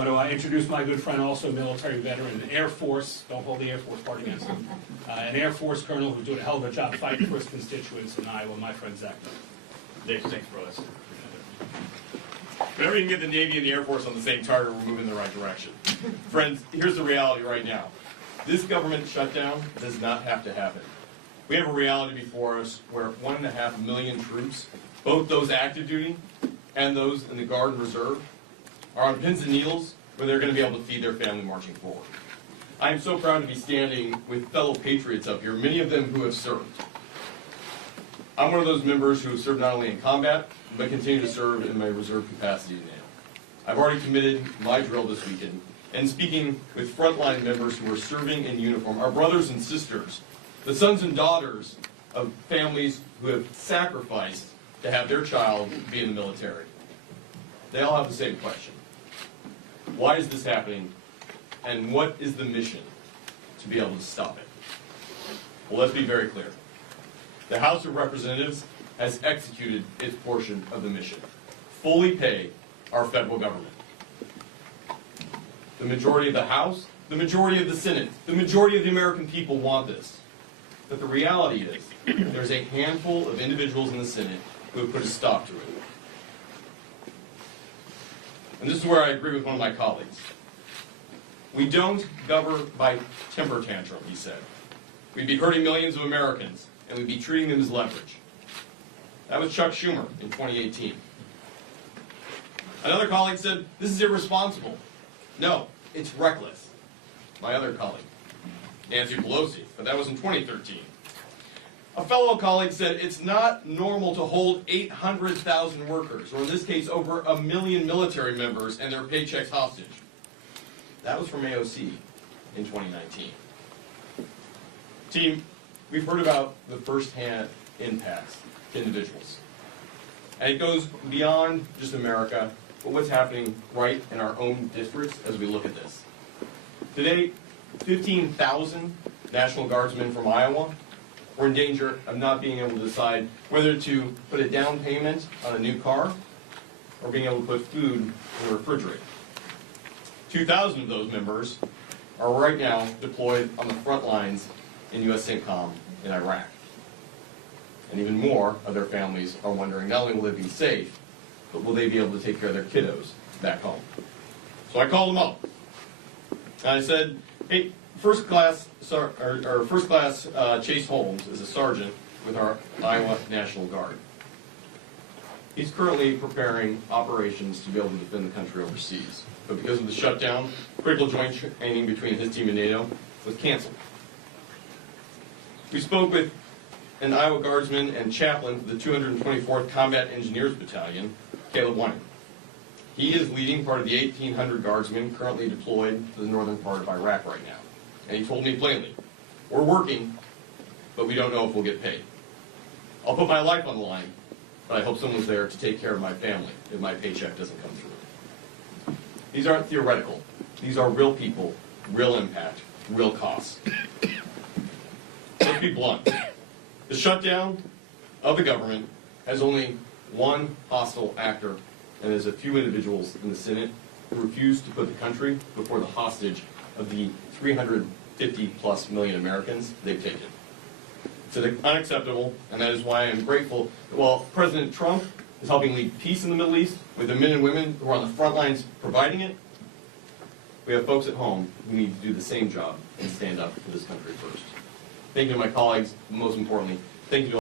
I want to introduce my good friend, also a military veteran, Air Force, don't hold the Air Force part against him, an Air Force colonel who's doing a hell of a job fighting for his constituents in Iowa, my friend Zach. Dave, thanks, brothers. Whenever you can get the Navy and the Air Force on the same target, we're moving in the right direction. Friends, here's the reality right now. This government shutdown does not have to happen. We have a reality before us where 1.5 million troops, both those active duty and those in the Guard and Reserve, are on pins and needles where they're going to be able to feed their family marching forward. I am so proud to be standing with fellow patriots up here, many of them who have served. I'm one of those members who have served not only in combat, but continue to serve in my reserve capacity now. I've already committed my drill this weekend, and speaking with frontline members who are serving in uniform, our brothers and sisters, the sons and daughters of families who have sacrificed to have their child be in the military. They all have the same question. Why is this happening, and what is the mission to be able to stop it? Well, let's be very clear. The House of Representatives has executed its portion of the mission. Fully pay our federal government. The majority of the House, the majority of the Senate, the majority of the American people want this. But the reality is, there's a handful of individuals in the Senate who have put a stop to it. And this is where I agree with one of my colleagues. We don't govern by temper tantrum, he said. We'd be hurting millions of Americans, and we'd be treating them as leverage. That was Chuck Schumer in 2018. Another colleague said, this is irresponsible. No, it's reckless. My other colleague, Nancy Pelosi, but that was in 2013. A fellow colleague said, it's not normal to hold 800,000 workers, or in this case, over 1 million military members and their paychecks hostage. That was from AOC in 2019. Team, we've heard about the first-hand impacts to individuals. And it goes beyond just America, but what's happening right in our own districts as we look at this. Today, 15,000 National Guardsmen from Iowa were in danger of not being able to decide whether to put a down payment on a new car or being able to put food in the refrigerator. 2,000 of those members are right now deployed on the front lines in U.S. CENTCOM in Iraq. And even more of their families are wondering not only will they be safe, but will they be able to take care of their kiddos back home. So I called them up. And I said, hey, First Class Chase Holmes is a sergeant with our Iowa National Guard. He's currently preparing operations to be able to defend the country overseas. But because of the shutdown, critical joint training between his team and NATO was canceled. We spoke with an Iowa Guardsman and chaplain for the 224th Combat Engineers Battalion, Caleb Wyman. He is leading part of the 1,800 Guardsmen currently deployed to the northern part of Iraq right now. And he told me plainly, we're working, but we don't know if we'll get paid. I'll put my life on the line, but I hope someone's there to take care of my family if my paycheck doesn't come through. These aren't theoretical. These are real people, real impact, real costs. Let's be blunt. The shutdown of the government has only one hostile actor, and there's a few individuals in the Senate who refuse to put the country before the hostage of the 350+ million Americans they've taken. It's unacceptable, and that is why I'm grateful that while President Trump is helping lead peace in the Middle East with the men and women who are on the front lines providing it, we have folks at home who need to do the same job and stand up for this country first. Thank you to my colleagues, but most importantly, thank you to